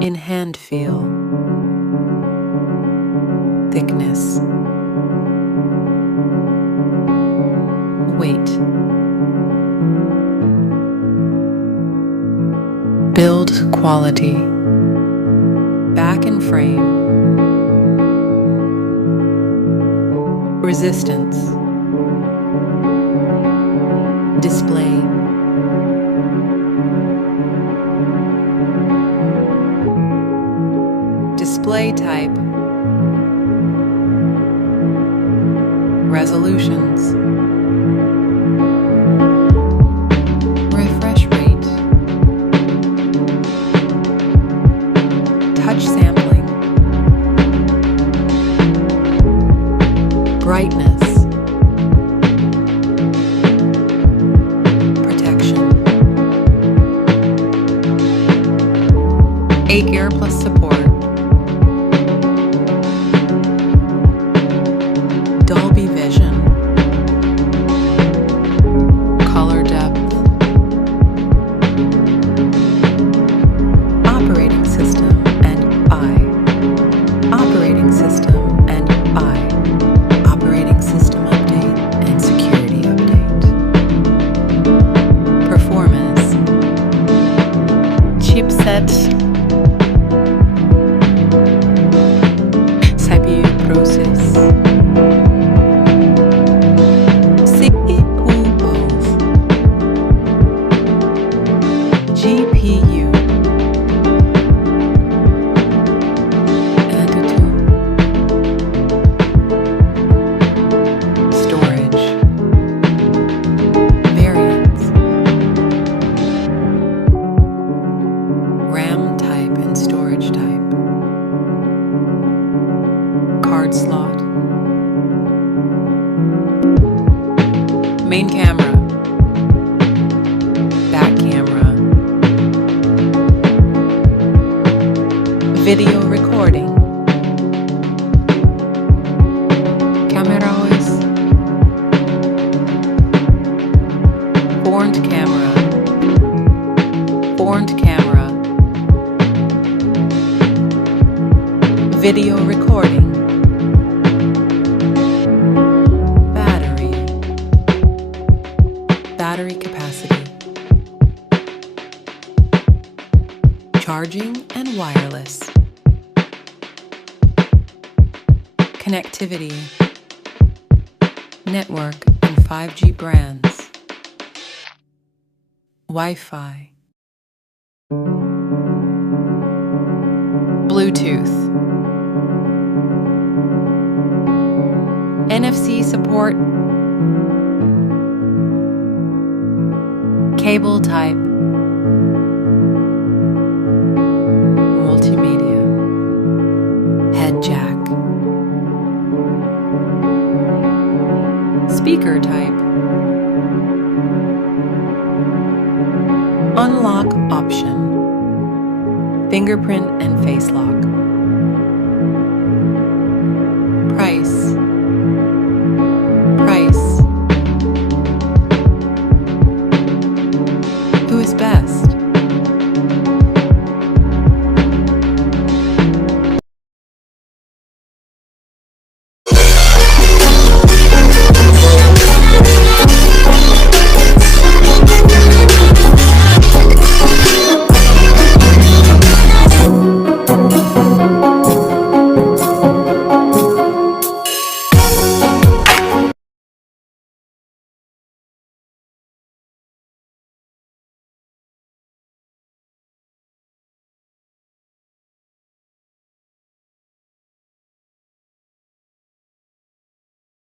In hand feel, thickness, weight. Build quality, back and frame, resistance, display, display type, resolutions, refresh rate, touch sampling, brightness, protection, 8 gear plus support, Dolby Vision, color depth, operating system and I, operating system and I, operating system update and security update, performance, chipset, CPU process, GPU, Antutu, storage, variants, RAM type and storage type, card slot, main camera, back camera, video recording, camera OS, front camera, video recording, battery capacity, charging and wireless, connectivity, network and 5G brands, Wi-Fi, Bluetooth, NFC support, cable type, multimedia, head jack, speaker type, unlock option, fingerprint and face lock, price, who is best?